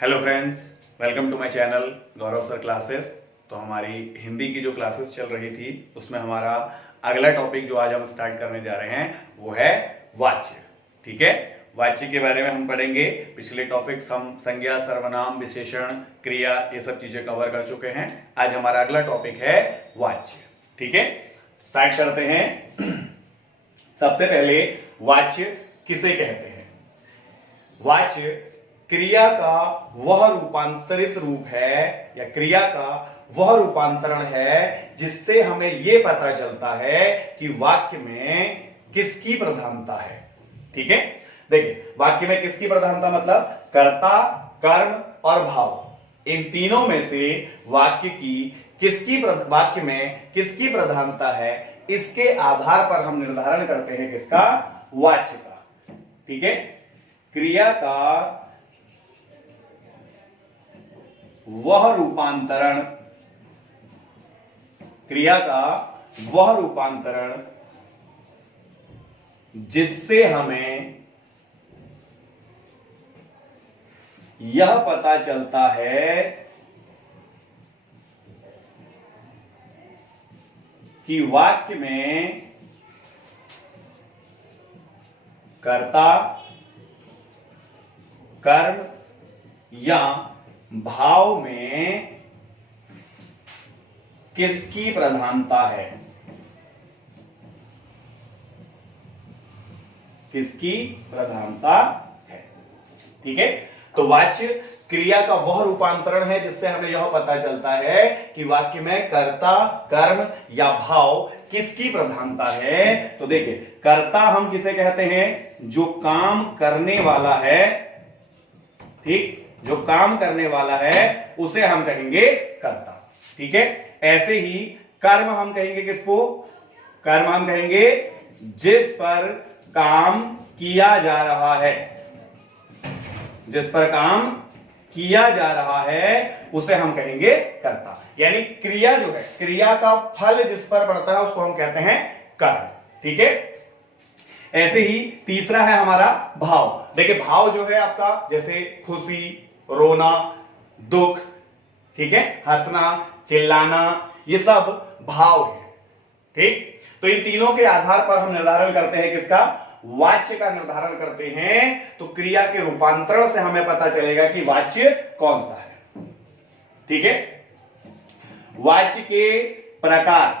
Hello friends, welcome to my channel Gaurav sir classes. तो हमारी हिंदी की जो क्लासेस चल रही थी उसमें हमारा अगला टॉपिक जो आज हम स्टार्ट करने जा रहे हैं वो है वाच्य। ठीक है, वाच्य के बारे में हम पढ़ेंगे। पिछले टॉपिक हम संज्ञा, सर्वनाम, विशेषण, क्रिया ये सब चीजें कवर कर चुके हैं। आज हमारा अगला टॉपिक है वाच्य। ठीक है, स्टार्ट करते हैं। सबसे पहले वाच्य किसे कहते हैं? वाच्य क्रिया का वह रूपांतरित रूप है या क्रिया का वह रूपांतरण है जिससे हमें यह पता चलता है कि वाक्य में किसकी प्रधानता है। ठीक है, देखिए वाक्य में किसकी प्रधानता मतलब कर्ता, कर्म और भाव। इन तीनों में से वाक्य में किसकी प्रधानता है, इसके आधार पर हम निर्धारण करते हैं किसका? वाच्य का। ठीक है, क्रिया का वह रूपांतरण जिससे हमें यह पता चलता है कि वाक्य में कर्ता, कर्म या भाव में किसकी प्रधानता है, किसकी प्रधानता है। ठीक है, तो वाच्य क्रिया का वह रूपांतरण है जिससे हमें यह पता चलता है कि वाक्य में कर्ता, कर्म या भाव किसकी प्रधानता है। तो देखिए, कर्ता हम किसे कहते हैं? जो काम करने वाला है। ठीक, जो काम करने वाला है उसे हम कहेंगे कर्ता। ठीक है, ऐसे ही कर्म हम कहेंगे किसको? कर्म हम कहेंगे जिस पर काम किया जा रहा है, जिस पर काम किया जा रहा है उसे हम कहेंगे कर्ता। यानी क्रिया जो है, क्रिया का फल जिस पर पड़ता है उसको हम कहते हैं कर्म। ठीक है, ऐसे ही तीसरा है हमारा भाव। देखिए भाव जो है आपका, जैसे खुशी, रोना, दुख, ठीक है, हंसना, चिल्लाना, ये सब भाव है। ठीक, तो इन तीनों के आधार पर हम निर्धारण करते हैं किसका? वाच्य का निर्धारण करते हैं। तो क्रिया के रूपांतरण से हमें पता चलेगा कि वाच्य कौन सा है। ठीक है, वाच्य के प्रकार,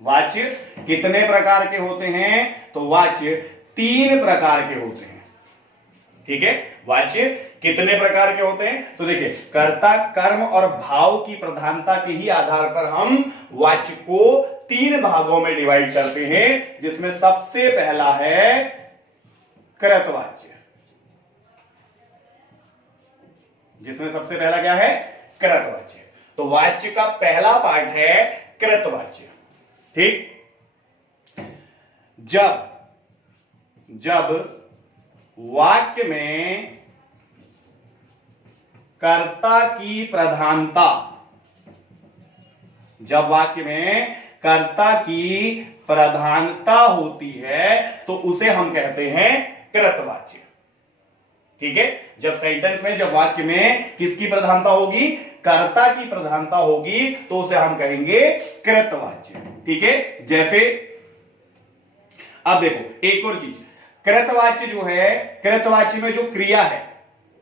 वाच्य कितने प्रकार के होते हैं? तो वाच्य 3 प्रकार के होते हैं। ठीक है, वाच्य कितने प्रकार के होते हैं? तो देखिए, कर्ता, कर्म और भाव की प्रधानता के ही आधार पर हम वाच्य को 3 भागों में डिवाइड करते हैं, जिसमें सबसे पहला है कृतवाच्य। जिसमें सबसे पहला क्या है? कृतवाच्य। तो वाच्य का पहला पार्ट है कृतवाच्य। ठीक, जब वाक्य में कर्ता की प्रधानता, जब वाक्य में कर्ता की प्रधानता होती है तो उसे हम कहते हैं कृतवाच्य। ठीक है, जब सेंटेंस में, जब वाक्य में किसकी प्रधानता होगी? कर्ता की प्रधानता होगी तो उसे हम कहेंगे कृतवाच्य। ठीक है, जैसे अब देखो एक और चीज, कृतवाच्य जो है, कृतवाच्य में जो क्रिया है,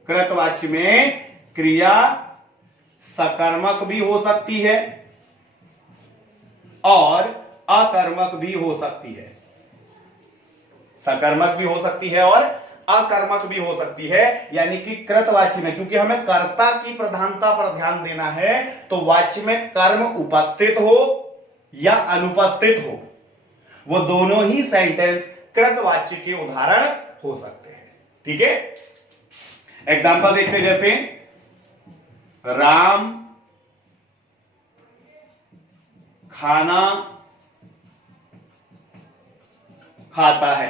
कृतवाच्य में क्रिया सकर्मक भी हो सकती है और अकर्मक भी हो सकती है। सकर्मक भी हो सकती है और अकर्मक भी हो सकती है। यानी कि कृतवाच्य में, क्योंकि हमें कर्ता की प्रधानता पर ध्यान देना है, तो वाच्य में कर्म उपस्थित हो या अनुपस्थित हो, वो दोनों ही सेंटेंस कृतवाच्य के उदाहरण हो सकते हैं। ठीक है, एग्जांपल देखते हैं, जैसे राम खाना खाता है।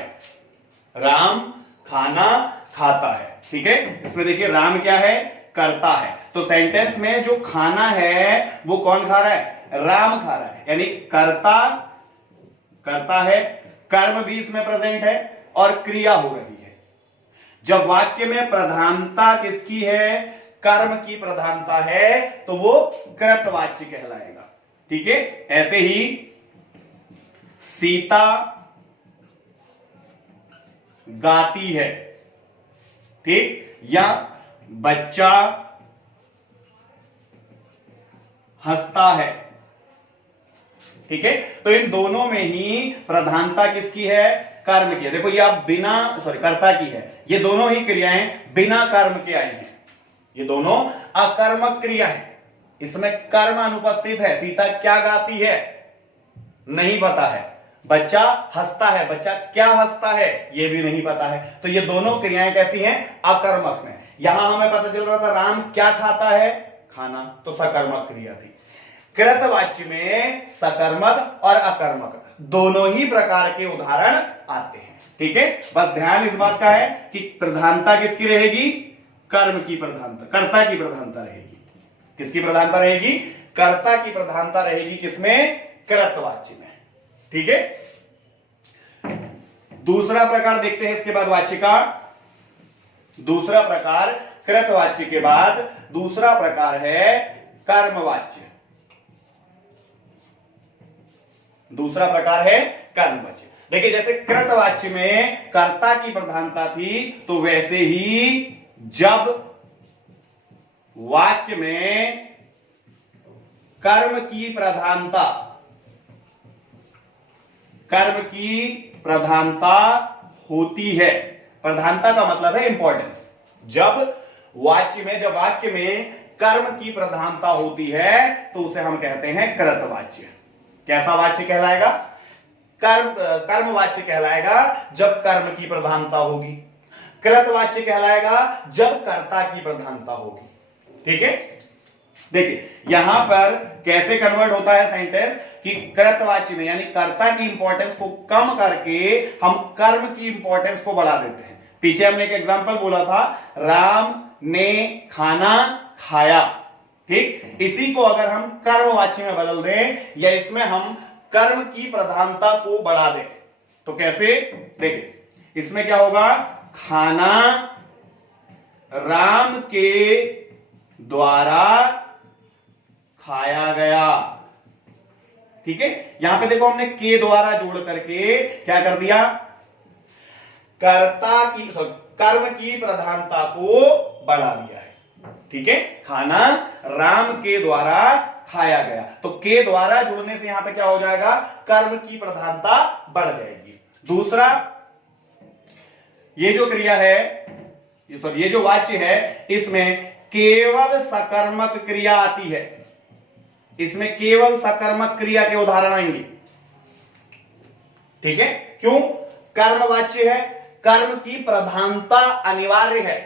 राम खाना खाता है। ठीक है, इसमें देखिए राम क्या है? कर्ता है। तो सेंटेंस में जो खाना है वो कौन खा रहा है? राम खा रहा है। यानी कर्ता करता है, कर्म भी इसमें प्रेजेंट है और क्रिया हो रही है। जब वाक्य में प्रधानता किसकी है, कर्म की प्रधानता है, तो वो कृतवाच्य कहलाएगा। ठीक है, ऐसे ही सीता गाती है, ठीक, या बच्चा हंसता है। ठीक है, तो इन दोनों में ही प्रधानता किसकी है, कर्म की है। देखो ये आप बिना कर्ता की है, ये दोनों ही क्रियाएं बिना कर्म के आई हैं, ये दोनों अकर्मक क्रिया है, इसमें कर्म अनुपस्थित है। सीता क्या गाती है, नहीं पता है। बच्चा हंसता है, बच्चा क्या हंसता है, यह भी नहीं पता है। तो ये दोनों क्रियाएं कैसी हैं, अकर्मक में। यहां हमें पता चल रहा था राम क्या खाता है, खाना, तो सकर्मक क्रिया थी। कृतवाच्य में सकर्मक और अकर्मक दोनों ही प्रकार के उदाहरण आते हैं। ठीक है, बस ध्यान इस बात का है कि प्रधानता किसकी रहेगी, कर्म की प्रधानता, कर्ता की प्रधानता रहेगी। किसकी प्रधानता रहेगी, कर्ता की प्रधानता रहेगी, किसमें, कृतवाच्य में। ठीक है, दूसरा प्रकार देखते हैं इसके बाद वाच्य का। दूसरा प्रकार कृतवाच्य के बाद दूसरा प्रकार है कर्मवाच्य। दूसरा प्रकार है कर्मवाच्य। देखिए जैसे कृतवाच्य में कर्ता की प्रधानता थी, तो वैसे ही जब वाक्य में कर्म की प्रधानता, कर्म की प्रधानता होती है, प्रधानता का मतलब है इंपॉर्टेंस। जब वाक्य में कर्म की प्रधानता होती है, तो उसे हम कहते हैं कृतवाच्य। कैसा वाच्य कहलाएगा, कर्मवाच्य कहलाएगा जब कर्म की प्रधानता होगी। कृतवाच्य कहलाएगा जब कर्ता की प्रधानता होगी। ठीक है, देखिए यहां पर कैसे कन्वर्ट होता है सेंटेंस कि कृतवाच्य में यानी कर्ता की इंपॉर्टेंस को कम करके हम कर्म की इंपॉर्टेंस को बढ़ा देते हैं। पीछे हमने एक एग्जांपल बोला था, राम ने खाना खाया। ठीक, इसी को अगर हम कर्मवाच्य में बदल दें या इसमें हम कर्म की प्रधानता को बढ़ा दें, तो कैसे, देखिए इसमें क्या होगा, खाना राम के द्वारा खाया गया। ठीक है, यहां पे देखो हमने के द्वारा जोड़ करके क्या कर दिया, कर्म की प्रधानता को बढ़ा दिया है। ठीक है, खाना राम के द्वारा खाया गया, तो के द्वारा जुड़ने से यहां पे क्या हो जाएगा, कर्म की प्रधानता बढ़ जाएगी। दूसरा, ये जो क्रिया है, ये जो वाच्य है, इसमें केवल सकर्मक क्रिया आती है। इसमें केवल सकर्मक क्रिया के उदाहरण आएंगे। ठीक है, क्यों, कर्मवाच्य है, कर्म की प्रधानता अनिवार्य है,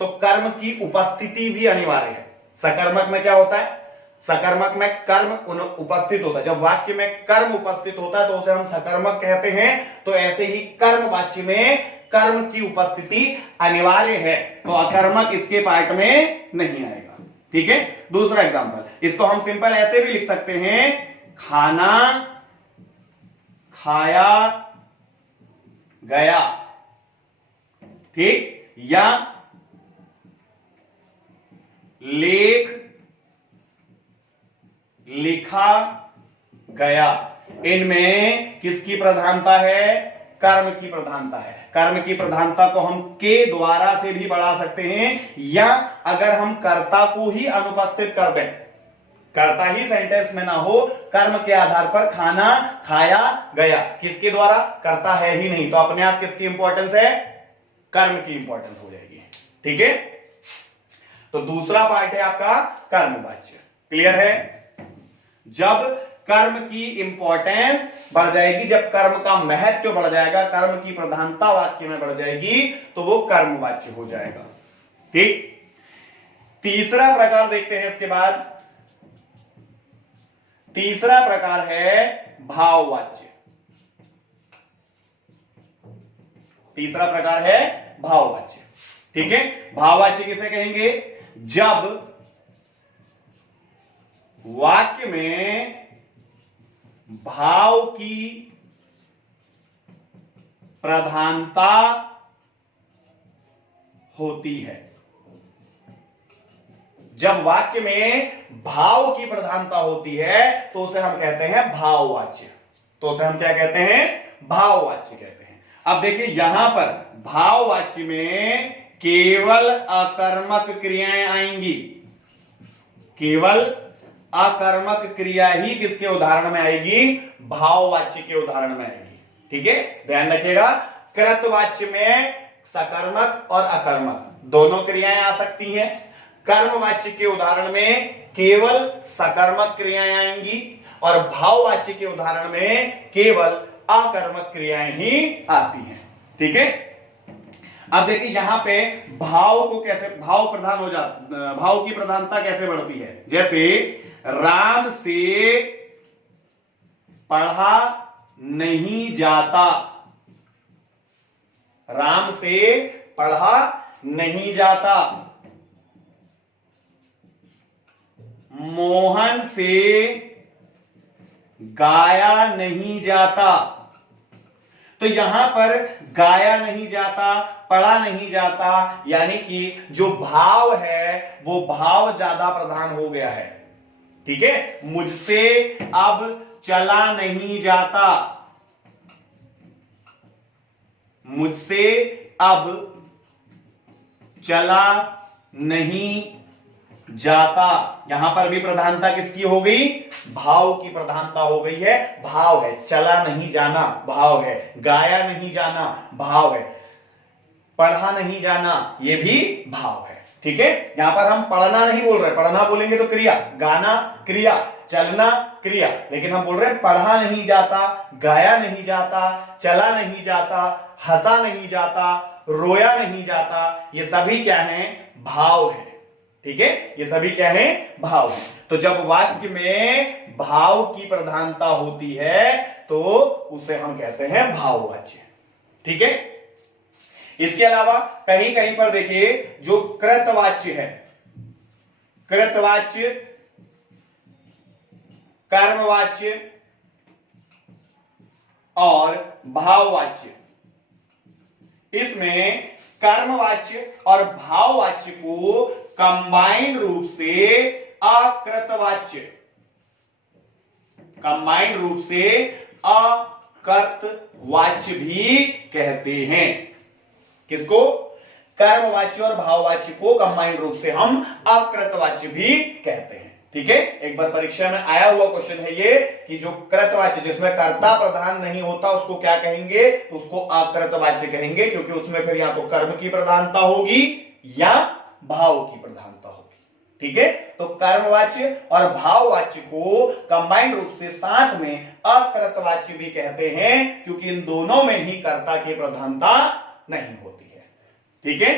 तो कर्म की उपस्थिति भी अनिवार्य है। सकर्मक में क्या होता है, सकर्मक में कर्म उपस्थित होता है। जब वाक्य में कर्म उपस्थित होता है तो उसे हम सकर्मक कहते हैं। तो ऐसे ही कर्मवाच्य में कर्म की उपस्थिति अनिवार्य है, तो अकर्मक इसके पार्ट में नहीं आएगा। ठीक है, दूसरा एग्जांपल, इसको हम सिंपल ऐसे भी लिख सकते हैं, खाना खाया गया। ठीक, या लेख लिखा गया। इनमें किसकी प्रधानता है, कर्म की प्रधानता है। कर्म की प्रधानता को हम के द्वारा से भी बढ़ा सकते हैं, या अगर हम कर्ता को ही अनुपस्थित कर दें, कर्ता ही सेंटेंस में ना हो, कर्म के आधार पर खाना खाया गया, किसके द्वारा, कर्ता है ही नहीं, तो अपने आप किसकी इंपॉर्टेंस है, कर्म की इंपॉर्टेंस हो जाएगी। ठीक है, तो दूसरा पार्ट है आपका कर्मवाच्य। क्लियर है, जब कर्म की इंपॉर्टेंस बढ़ जाएगी, जब कर्म का महत्व बढ़ जाएगा, कर्म की प्रधानता वाक्य में बढ़ जाएगी, तो वो कर्मवाच्य हो जाएगा। ठीक, तीसरा प्रकार देखते हैं इसके बाद। तीसरा प्रकार है भाववाच्य। तीसरा प्रकार है भाववाच्य। ठीक है, भाववाच्य किसे कहेंगे, जब वाक्य में भाव की प्रधानता होती है। जब वाक्य में भाव की प्रधानता होती है तो उसे हम कहते हैं भाववाच्य। तो उसे हम क्या कहते हैं? भाववाच्य कहते हैं। अब देखिए यहां पर भाववाच्य में केवल अकर्मक क्रियाएं आएंगी। केवल अकर्मक क्रिया ही किसके उदाहरण में आएगी? भाववाच्य के उदाहरण में आएगी। ठीक है, ध्यान रखिएगा। कृतवाच्य में सकर्मक और अकर्मक दोनों क्रियाएं आ सकती हैं। कर्मवाच्य के उदाहरण में केवल सकर्मक क्रियाएं आएंगी और भाववाच्य के उदाहरण में केवल अकर्मक क्रियाएं ही आती हैं। ठीक है, अब देखिए यहां पे भाव को कैसे, भाव प्रधान हो जाता, भाव की प्रधानता कैसे बढ़ती है। जैसे राम से पढ़ा नहीं जाता। राम से पढ़ा नहीं जाता। मोहन से गाया नहीं जाता। तो यहां पर गाया नहीं जाता, पढ़ा नहीं जाता, यानी कि जो भाव है वो भाव ज्यादा प्रधान हो गया है। ठीक है, मुझसे अब चला नहीं जाता। मुझसे अब चला नहीं जाता। यहां पर भी प्रधानता किसकी हो गई? भाव की प्रधानता हो गई है। भाव है, चला नहीं जाना भाव है, गाया नहीं जाना भाव है, पढ़ा नहीं जाना ये भी भाव है। ठीक है, यहां पर हम पढ़ना नहीं बोल रहे, पढ़ना बोलेंगे तो क्रिया, गाना क्रिया, चलना क्रिया, लेकिन हम बोल रहे हैं पढ़ा नहीं जाता, गाया नहीं जाता, चला नहीं जाता, हंसा नहीं जाता, रोया नहीं जाता। ये सभी क्या है? भाव है। ठीक है, ये सभी क्या है? भाव है। तो जब वाक्य में भाव की प्रधानता होती है तो उसे हम कहते हैं भाववाच्य। ठीक है, इसके अलावा कहीं कहीं पर देखिए जो कृतवाच्य है, कृतवाच्य, कर्मवाच्य और भाववाच्य, इसमें कर्मवाच्य और भाववाच्य को कंबाइंड रूप से अकृतवाच्य, कंबाइंड रूप से अकृतवाच्य भी कहते हैं। किसको? कर्मवाच्य और भाववाच्य को कंबाइंड रूप से हम अकृतवाच्य भी कहते हैं। ठीक है, एक बार परीक्षा में आया हुआ क्वेश्चन है ये कि जो कृतवाच्य जिसमें कर्ता प्रधान नहीं होता उसको क्या कहेंगे? तो उसको अकृतवाच्य कहेंगे, क्योंकि उसमें फिर या तो कर्म की प्रधानता होगी या भाव की प्रधानता होगी। ठीक है, तो कर्मवाच्य और भाववाच्य को कंबाइंड रूप से साथ में अकृतवाच्य भी कहते हैं, क्योंकि इन दोनों में ही कर्ता की प्रधानता नहीं होती है। ठीक है,